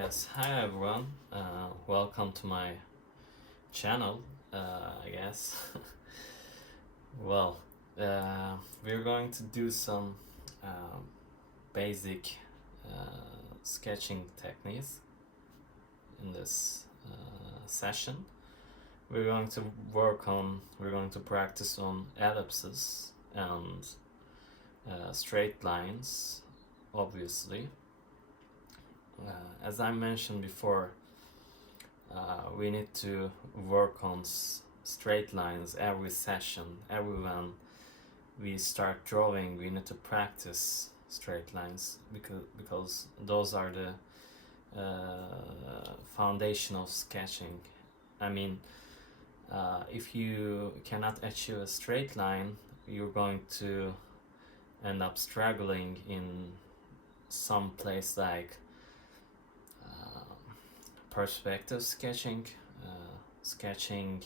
Yes, hi everyone. Welcome to my channel, I guess. well, we're going to do some basic sketching techniques in this session. We're going to practice on ellipses and straight lines, obviously. As I mentioned before, we need to work on straight lines every session. Every when we start drawing, we need to practice straight lines because those are the foundation of sketching. I mean, if you cannot achieve a straight line, you're going to end up struggling in some place like perspective sketching, sketching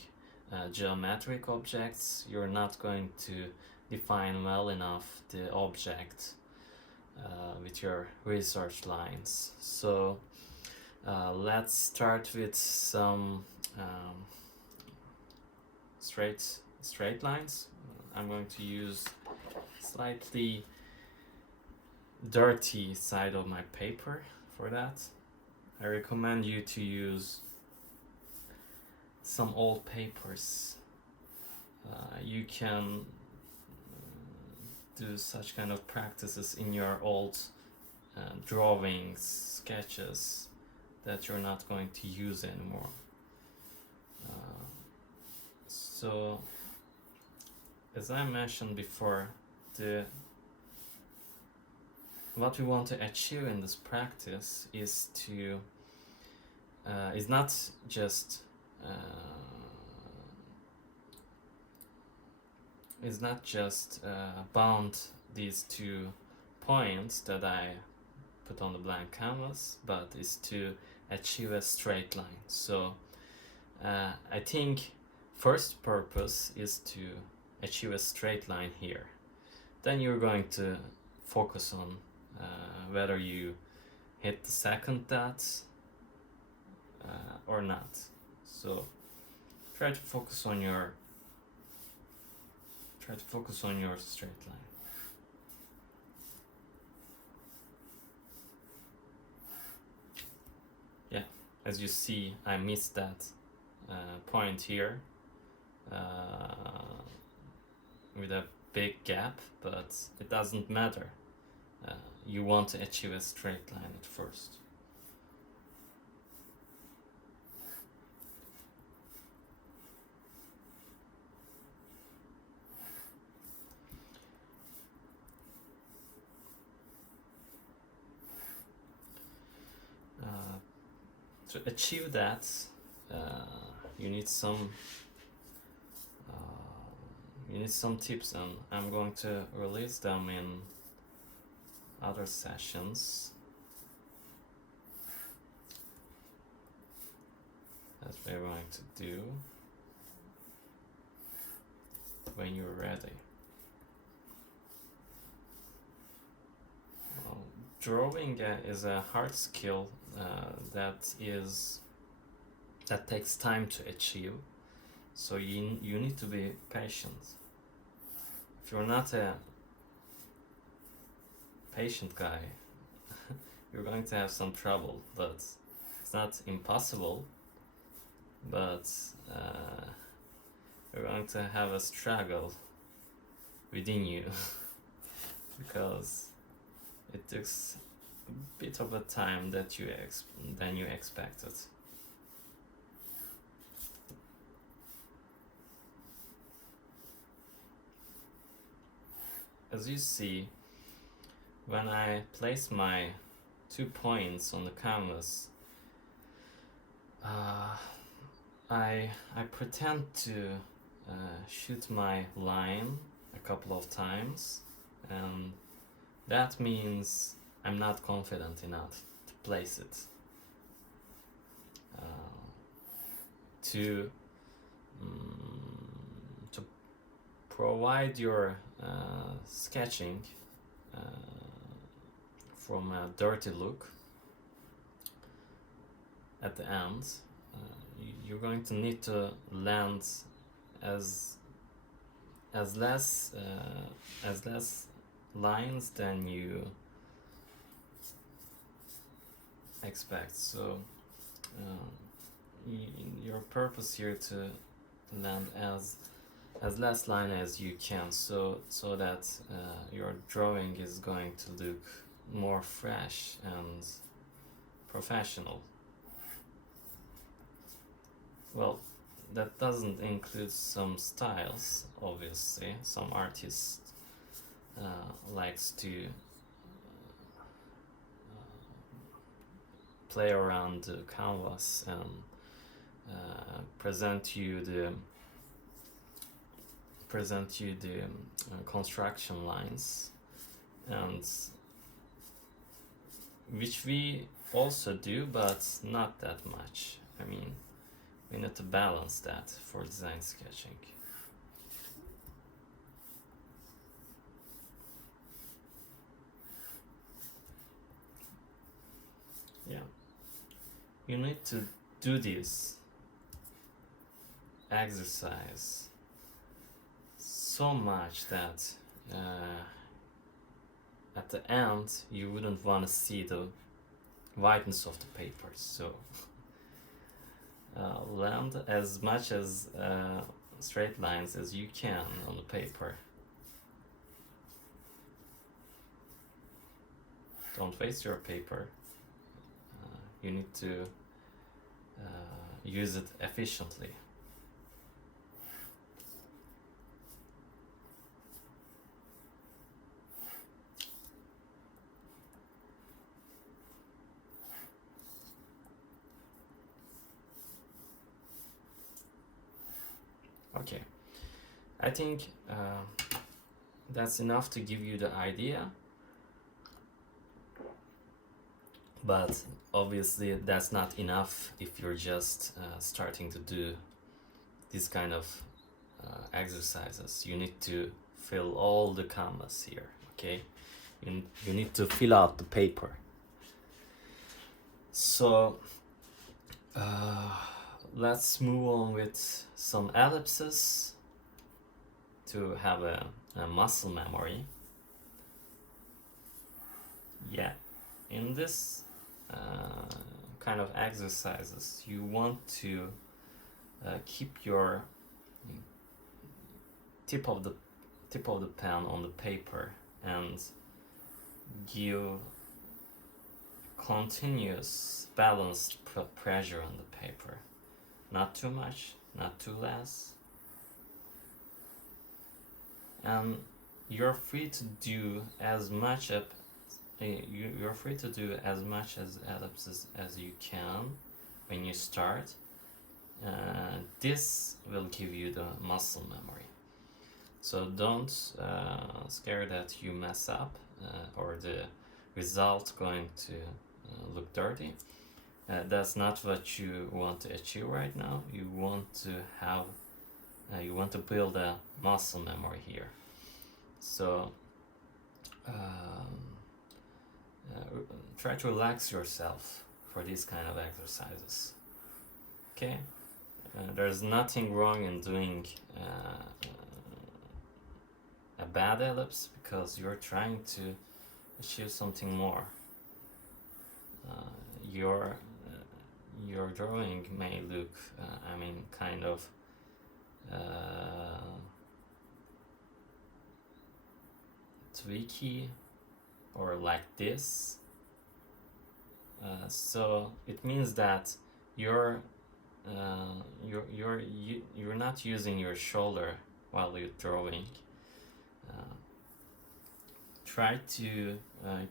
geometric objects. You're not going to define well enough the object with your research lines. So let's start with some straight lines. I'm going to use slightly dirty side of my paper for that. I recommend you to use some old papers. You can do such kind of practices in your old drawings, sketches that you're not going to use anymore. So, as I mentioned before, what we want to achieve in this practice is to is not just bound these 2 points that I put on the blank canvas, but is to achieve a straight line. So I think first purpose is to achieve a straight line here. Then you're going to focus on whether you hit the second dot or not. So try to focus on your straight line. Yeah, as you see, I missed that point here with a big gap, but it doesn't matter. You want to achieve a straight line at first. To achieve that, you need some tips, and I'm going to release them in other sessions that we're going to do when you're ready. Drawing is a hard skill that takes time to achieve, so you need to be patient. If you're not a patient guy, you're going to have some trouble, but it's not impossible, but you're going to have a struggle within you because it takes a bit of a time than you expected. As you see, when I place my 2 points on the canvas, I pretend to shoot my line a couple of times, and that means I'm not confident enough to place it. To provide your sketching from a dirty look, at the end, you're going to need to land as less lines than you expect. So your purpose here to land as less line as you can, so that your drawing is going to look more fresh and professional. Well, that doesn't include some styles, obviously. Some artists likes to play around the canvas and present you the construction lines, and which we also do, but not that much. I mean, we need to balance that for design sketching. Yeah, you need to do this exercise so much that at the end you wouldn't want to see the whiteness of the paper. So land as much as straight lines as you can on the paper. Don't waste your paper. You need to use it efficiently. Okay, I think that's enough to give you the idea, but obviously that's not enough if you're just starting to do this kind of exercises. You need to fill all the canvas here, okay? You need to fill out the paper. So let's move on with some ellipses to have a muscle memory. Yeah, in this kind of exercises, you want to keep your tip of the pen on the paper and give continuous balanced pressure on the paper. Not too much, not too less. And you're free to do as much you're free to do as much as ellipses as you can when you start. This will give you the muscle memory. So don't scare that you mess up or the result going to look dirty. That's not what you want to achieve right now. You want to have you want to build a muscle memory here. So try to relax yourself for these kind of exercises. Okay, there's nothing wrong in doing a bad ellipse because you're trying to achieve something more. Your drawing may look, kind of tweaky or like this. So it means that you're not using your shoulder while you're drawing. Try to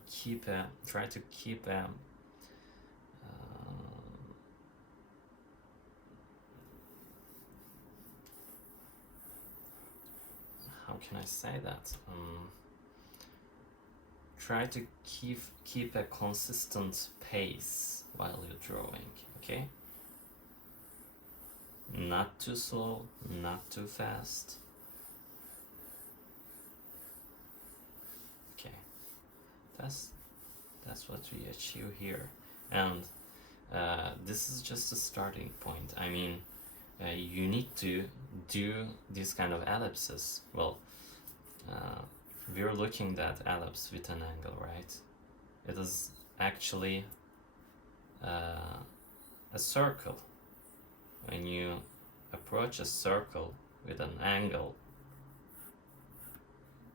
keep a how can I say that? Try to keep a consistent pace while you're drawing, okay? Not too slow, not too fast. Okay, that's what we achieve here. And this is just a starting point. I mean, you need to do this kind of ellipses. Well, we're looking at ellipse with an angle, right? It is actually a circle. When you approach a circle with an angle,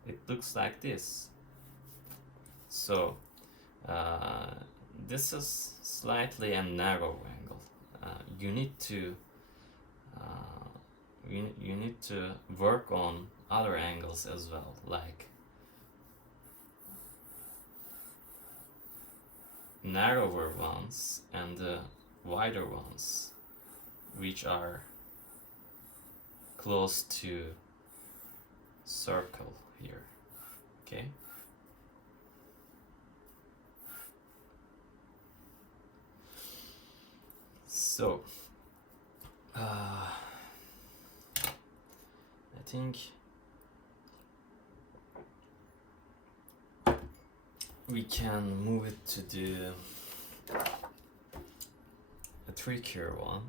it looks like this. So this is slightly a narrow angle. You need to you need to work on other angles as well, like narrower ones and wider ones, which are close to circle here. Okay. So I think we can move it to the a trickier one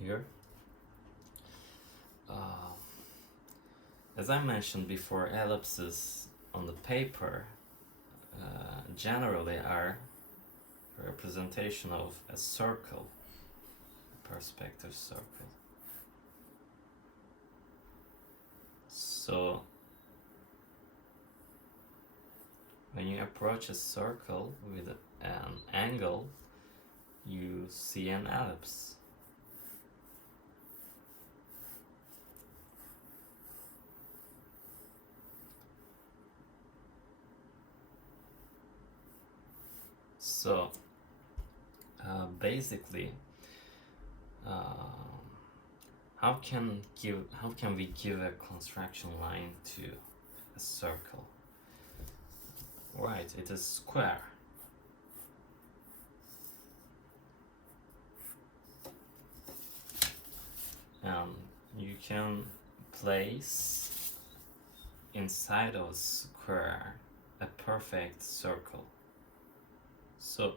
here. As I mentioned before, ellipses on the paper generally are a representation of a circle, a perspective circle. So when you approach a circle with an angle, you see an ellipse. So basically, how can we give a construction line to a circle? Right, it is square. You can place inside of a square a perfect circle. So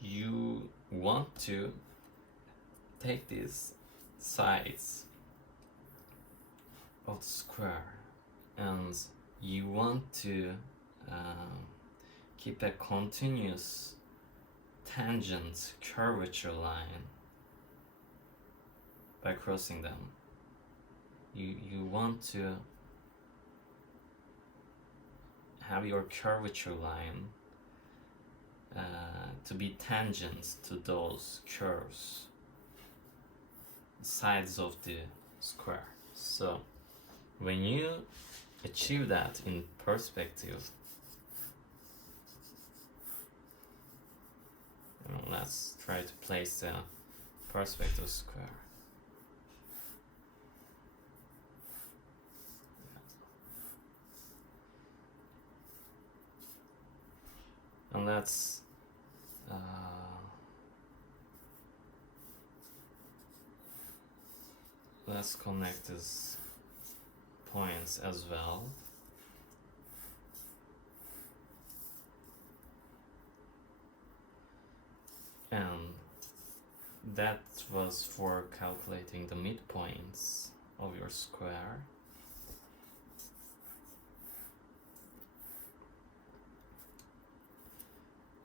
you want to take these sides of the square and you want to keep a continuous tangent curvature line by crossing them. You want to have your curvature line to be tangent to those curves, sides of the square. So when you achieve that in perspective, let's try to place a perspective square. And let's connect these points as well. And that was for calculating the midpoints of your square.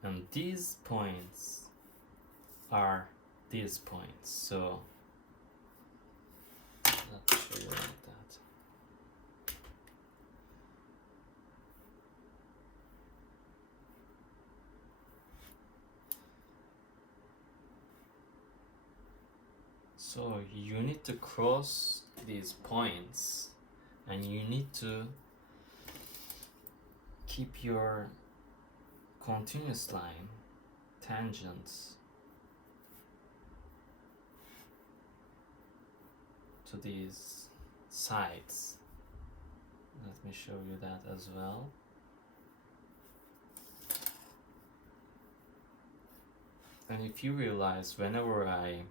And these points are these points. So let's show you like that. So you need to cross these points and you need to keep your continuous line tangent to these sides. Let me show you that as well. And if you realize, whenever I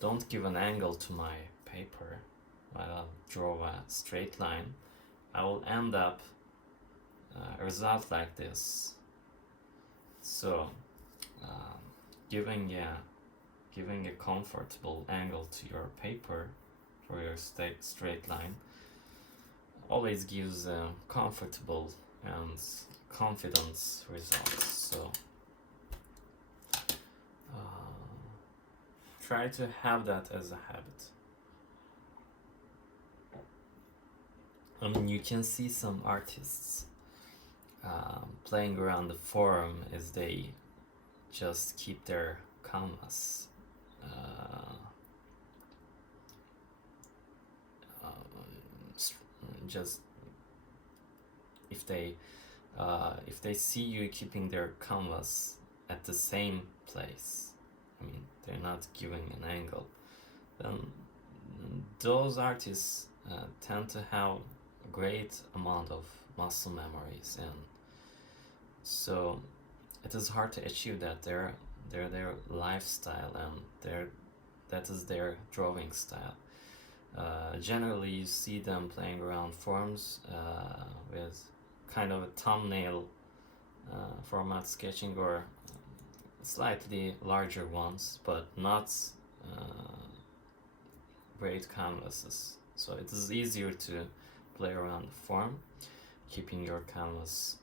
don't give an angle to my paper, I'll draw a straight line, I will end up result like this. So giving a comfortable angle to your paper for your straight line always gives comfortable and confident results. So try to have that as a habit. I mean, you can see some artists playing around the form as they just keep their canvas just if they see you keeping their canvas at the same place, I mean they're not giving an angle, then those artists tend to have a great amount of muscle memories, and so it is hard to achieve that. Their lifestyle, and that is their drawing style. Generally you see them playing around forms with kind of a thumbnail format sketching, or slightly larger ones, but not great canvases. So it is easier to play around the form, keeping your canvas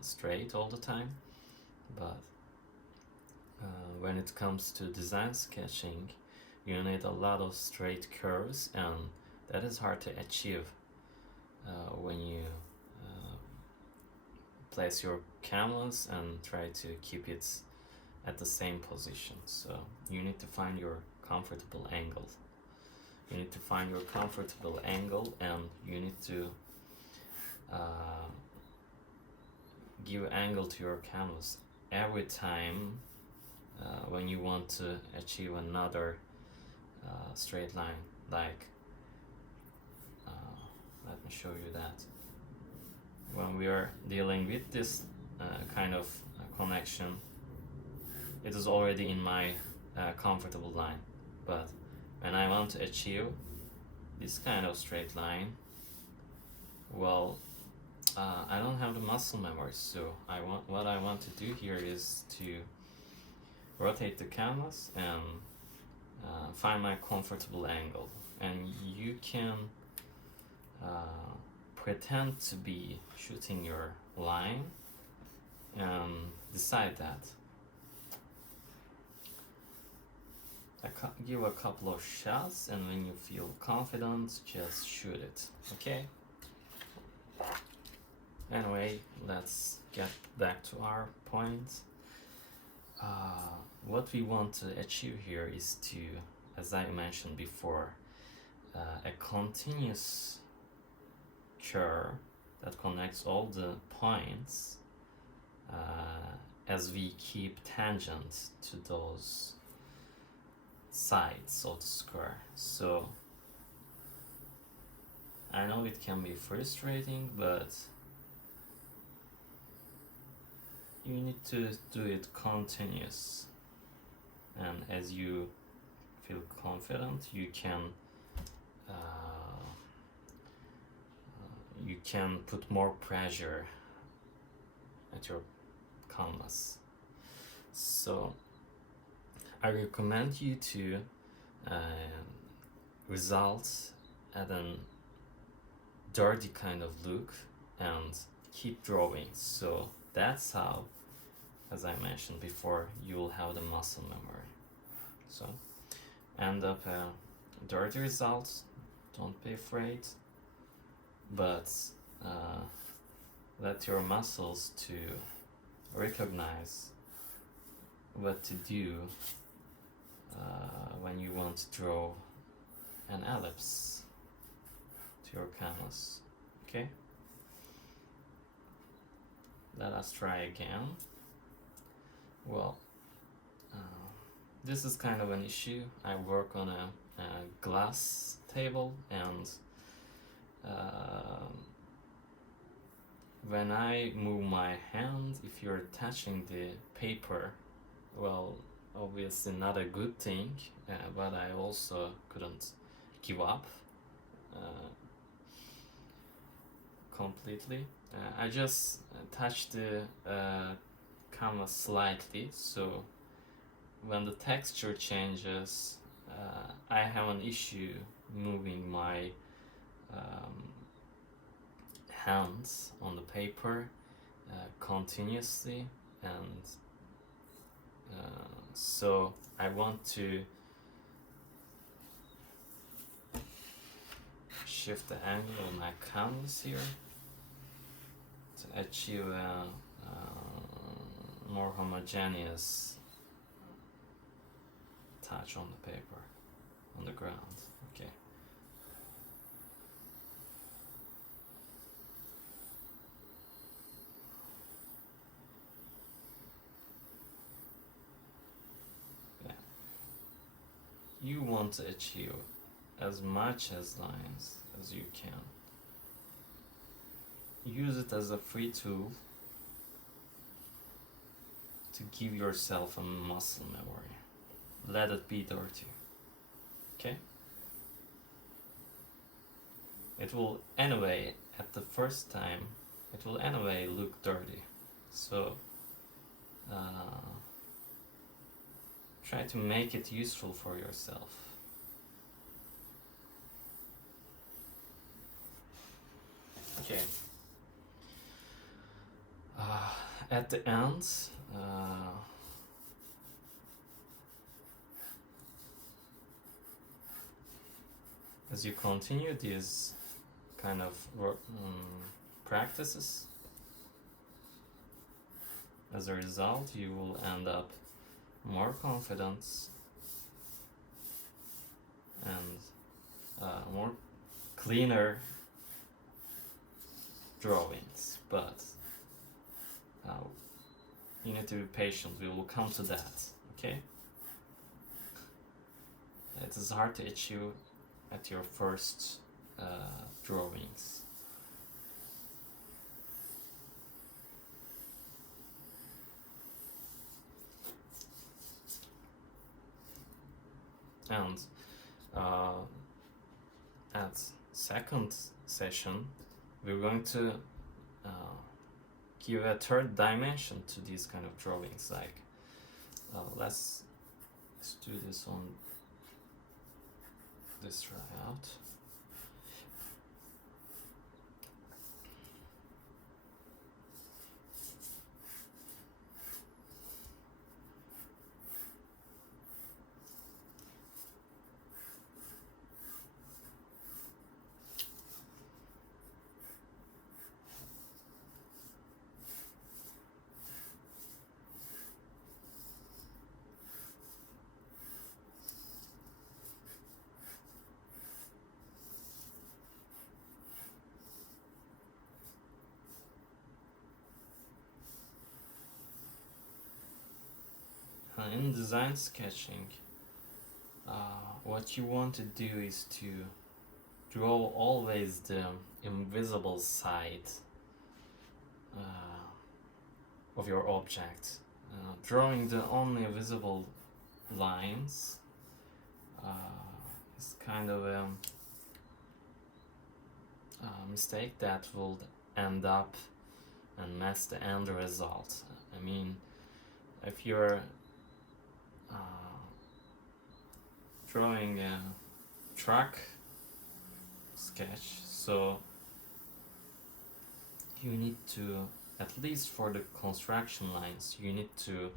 straight all the time. But when it comes to design sketching, you need a lot of straight curves, and that is hard to achieve when you place your canvas and try to keep it at the same position. So you need to find your comfortable angle. You need to find your comfortable angle, and you need to give angle to your canvas every time when you want to achieve another straight line. Like let me show you that. When we are dealing with this kind of connection, it is already in my comfortable line. But when I want to achieve this kind of straight line, well, I don't have the muscle memory, so what I want to do here is to rotate the canvas and find my comfortable angle. And you can pretend to be shooting your line and decide that. Give a couple of shots, and when you feel confident, just shoot it. Okay? Anyway, let's get back to our point. What we want to achieve here is to, as I mentioned before, a continuous curve that connects all the points as we keep tangent to those sides of the square. So I know it can be frustrating, but you need to do it continuous, and as you feel confident, you can put more pressure at your canvas. So I recommend you to result at a dirty kind of look and keep drawing. So that's how, as I mentioned before, you will have the muscle memory. So end up a dirty result, don't be afraid, but let your muscles to recognize what to do when you want to draw an ellipse to your canvas. Okay? Let us try again. Well, this is kind of an issue. I work on a glass table, and when I move my hand, if you're touching the paper, well, obviously not a good thing, but I also couldn't give up completely. I just touched the canvas slightly, so when the texture changes, I have an issue moving my hands on the paper continuously, and so I want to shift the angle of my canvas here to achieve a more homogeneous touch on the paper, on the ground. Okay. Yeah. You want to achieve as much as lines as you can. Use it as a free tool to give yourself a muscle memory. Let it be dirty. Okay? It will anyway, at the first time, it will anyway look dirty. So try to make it useful for yourself. Okay. At the end, as you continue these kind of practices, as a result, you will end up more confident and more cleaner drawings, but you need to be patient. We will come to that. Okay? It is hard to achieve at your first drawings. And at second session, we're going to give a third dimension to these kind of drawings. Like, let's do this on this tryout. In design sketching, what you want to do is to draw always the invisible side of your object. Drawing the only visible lines is kind of a mistake that will end up and mess the end result. I mean, if you're drawing a truck sketch, so you need to, at least for the construction lines, you need to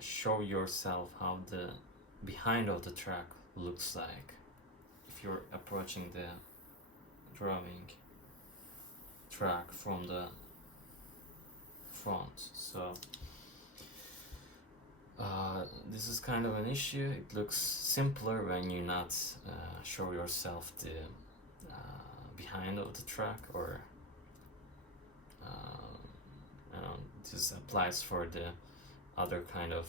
show yourself how the behind of the truck looks like if you're approaching the drawing truck from the front. So this is kind of an issue. It looks simpler when you not show yourself the behind of the truck, or this applies for the other kind of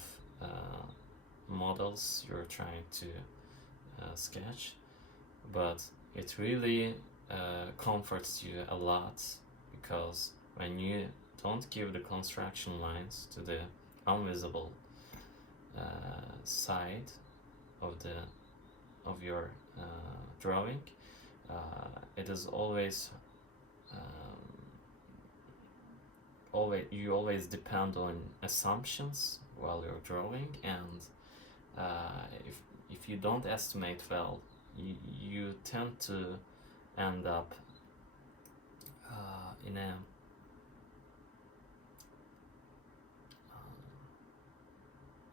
models you're trying to sketch, but it really comforts you a lot, because when you don't give the construction lines to the invisible side of your drawing, it is always you always depend on assumptions while you're drawing, and if you don't estimate well, you tend to end up in a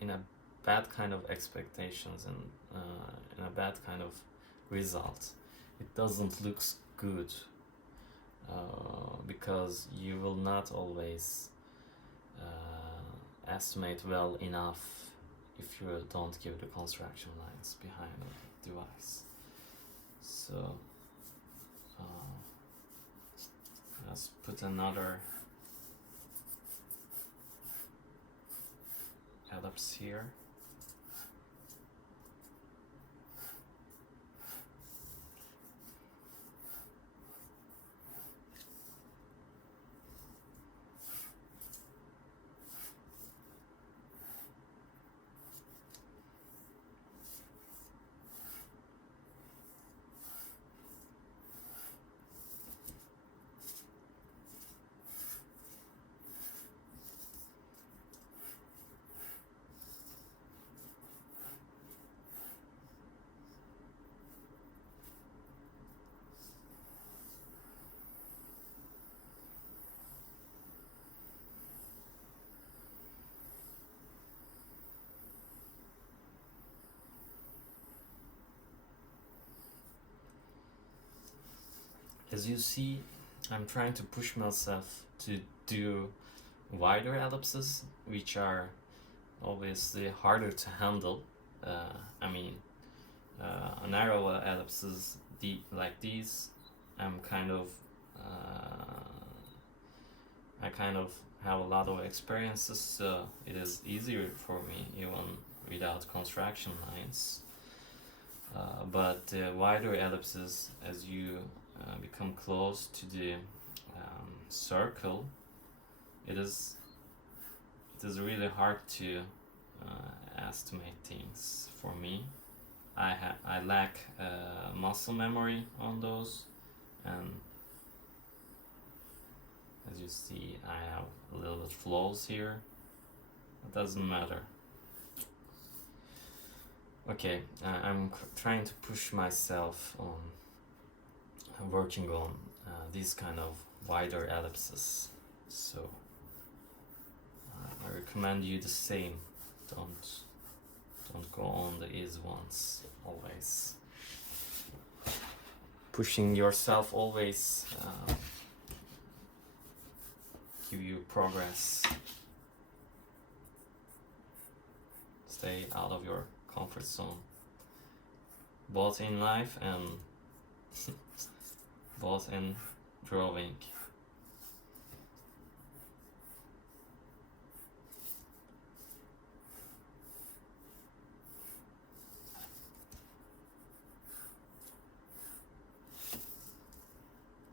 in a bad kind of expectations, and in a bad kind of result. It doesn't look good because you will not always estimate well enough if you don't give the construction lines behind the device. So let's put another ellipse here. As you see, I'm trying to push myself to do wider ellipses, which are obviously harder to handle. Narrow ellipses like these, I'm kind of I kind of have a lot of experiences, so it is easier for me even without construction lines. But wider ellipses, as you become close to the circle, it is really hard to estimate things for me. I lack muscle memory on those, and as you see, I have a little bit flows here. It doesn't matter. Okay, I'm trying to push myself on working on these kind of wider ellipses, so I recommend you the same. Don't go on the easy ones always. Pushing yourself always give you progress. Stay out of your comfort zone, both in life and both in drawing.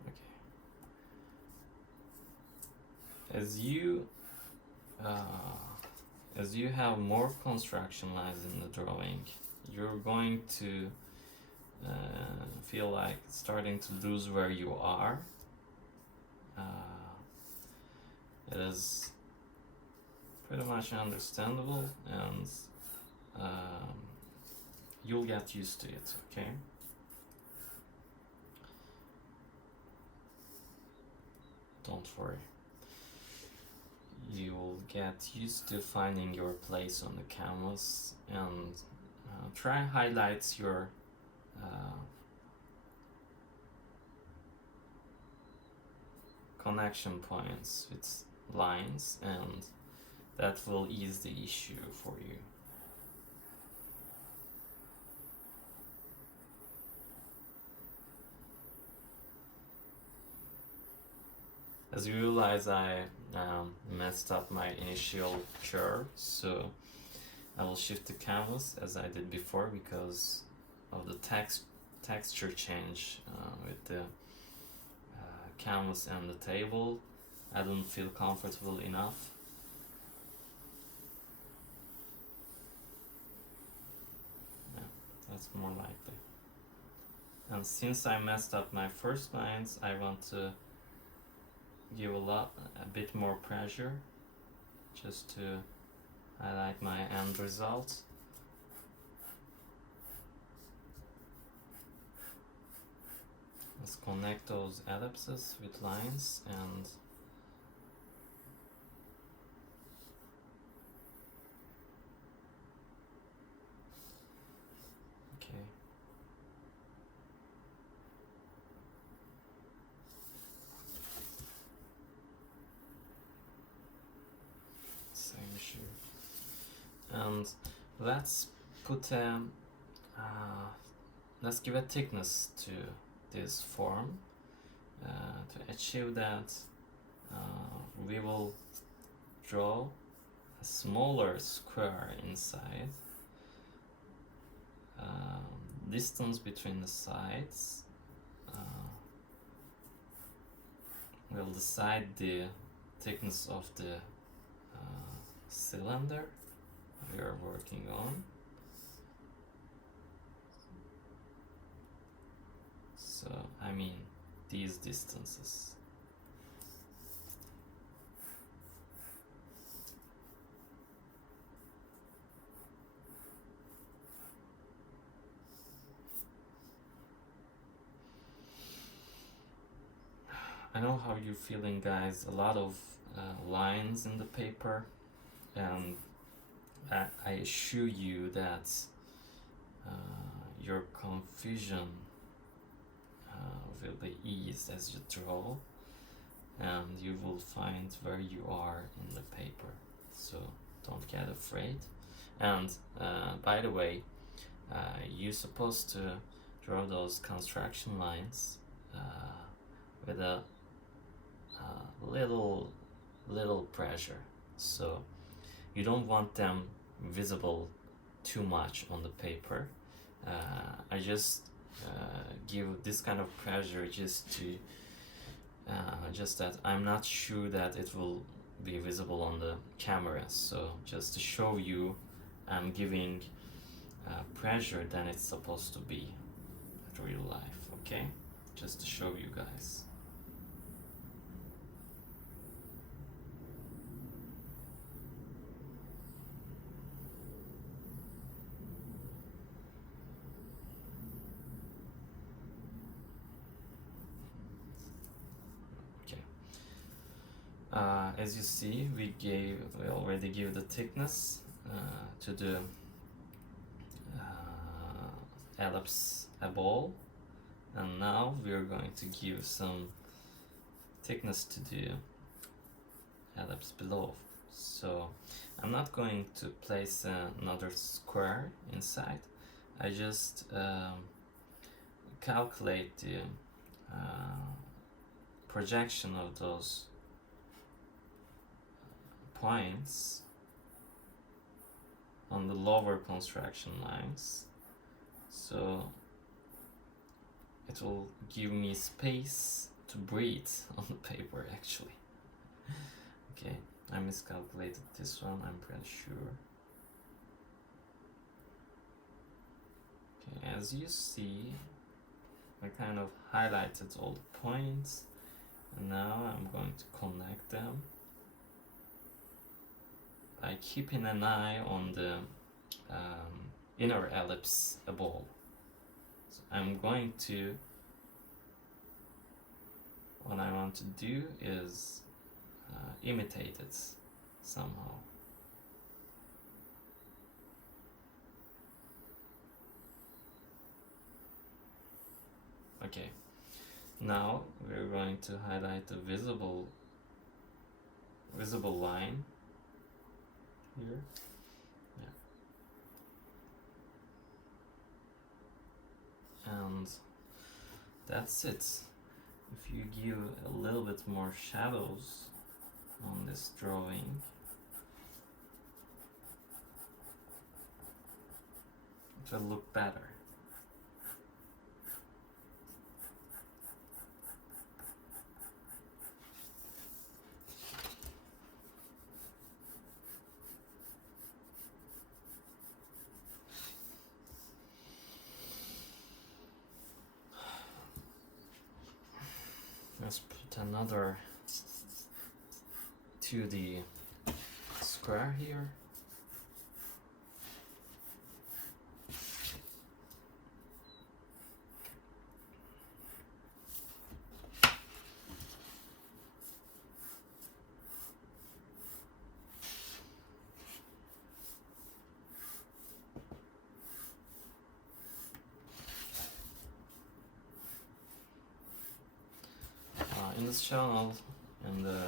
Okay. As you have more construction lines in the drawing, you're going to feel like starting to lose where you are. It is pretty much understandable, and you'll get used to it, okay? Don't worry. You'll get used to finding your place on the canvas, and try and highlight your connection points with lines, and that will ease the issue for you. As you realize, I messed up my initial curve, so I will shift the canvas as I did before because of the texture change with the canvas and the table. I don't feel comfortable enough. Yeah, that's more likely. And since I messed up my first lines, I want to give a bit more pressure just to highlight my end result. Let's connect those ellipses with lines and okay. Same issue. And let's put let's give a thickness to this form. To achieve that, we will draw a smaller square inside. Distance between the sides will decide the thickness of the cylinder we are working on. So I mean these distances. I know how you're feeling, guys. A lot of lines in the paper, and I assure you that your confusion will be eased as you draw, and you will find where you are in the paper. So don't get afraid. And by the way, you're supposed to draw those construction lines with a little pressure, so you don't want them visible too much on the paper. I just give this kind of pressure just to just that I'm not sure that it will be visible on the camera, so just to show you I'm giving pressure than it's supposed to be at real life. Okay, just to show you guys. As you see, we already gave the thickness to the ellipse ball, and now we are going to give some thickness to the ellipse below. So I'm not going to place another square inside. I just calculate the projection of those points on the lower construction lines, so it will give me space to breathe on the paper actually. Okay, I miscalculated this one, I'm pretty sure. Okay, as you see, I kind of highlighted all the points, and now I'm going to connect them by keeping an eye on the inner ellipse ball. So I'm going to, what I want to do is imitate it somehow. Okay, now we're going to highlight the visible line here. Yeah. And that's it. If you give a little bit more shadows on this drawing, it will look better. Let's put another to the square here. In this channel, in the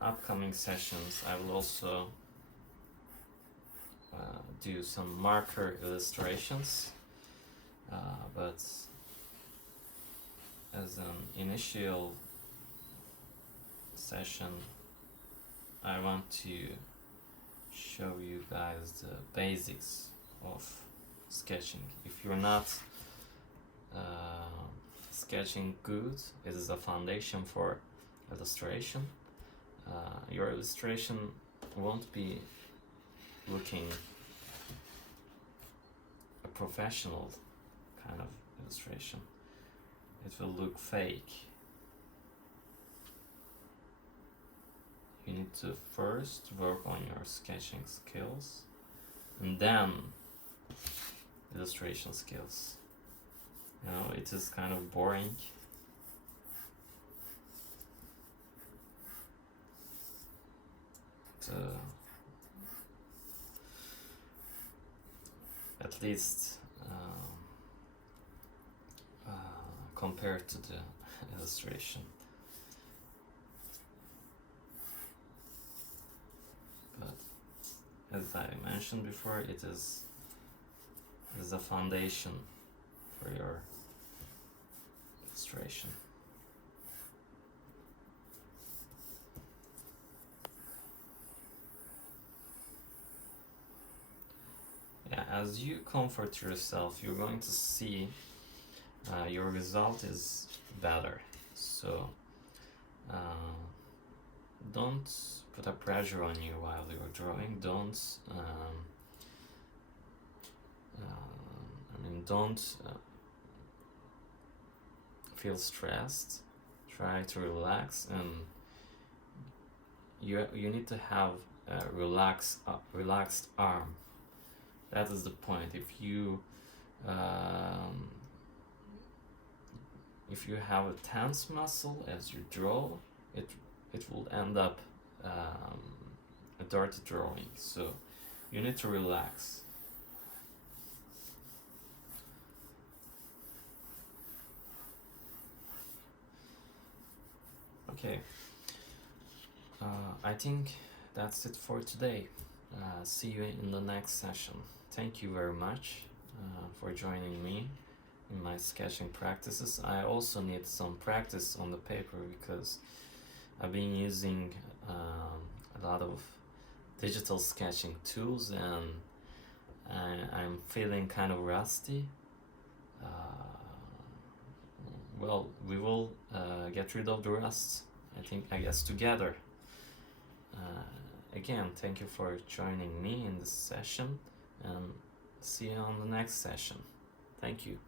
upcoming sessions, I will also do some marker illustrations, but as an initial session, I want to show you guys the basics of sketching. If you're not sketching good, it is a foundation for illustration. Your illustration won't be looking a professional kind of illustration. It will look fake. You need to first work on your sketching skills and then illustration skills. You know, it is kind of boring. At least compared to the illustration. But as I mentioned before, it is a foundation for your illustration. Yeah, as you comfort yourself, you're going to see your result is better. So don't put a pressure on you while you're drawing. Don't feel stressed. Try to relax, and you need to have a relaxed arm. That is the point. If you have a tense muscle as you draw, it will end up a dirty drawing. So you need to relax. Okay, I think that's it for today. See you in the next session. Thank you very much for joining me in my sketching practices. I also need some practice on the paper because I've been using a lot of digital sketching tools, and I'm feeling kind of rusty. Well, we will get rid of the rust, I guess together. Again, thank you for joining me in this session, and see you on the next session. Thank you.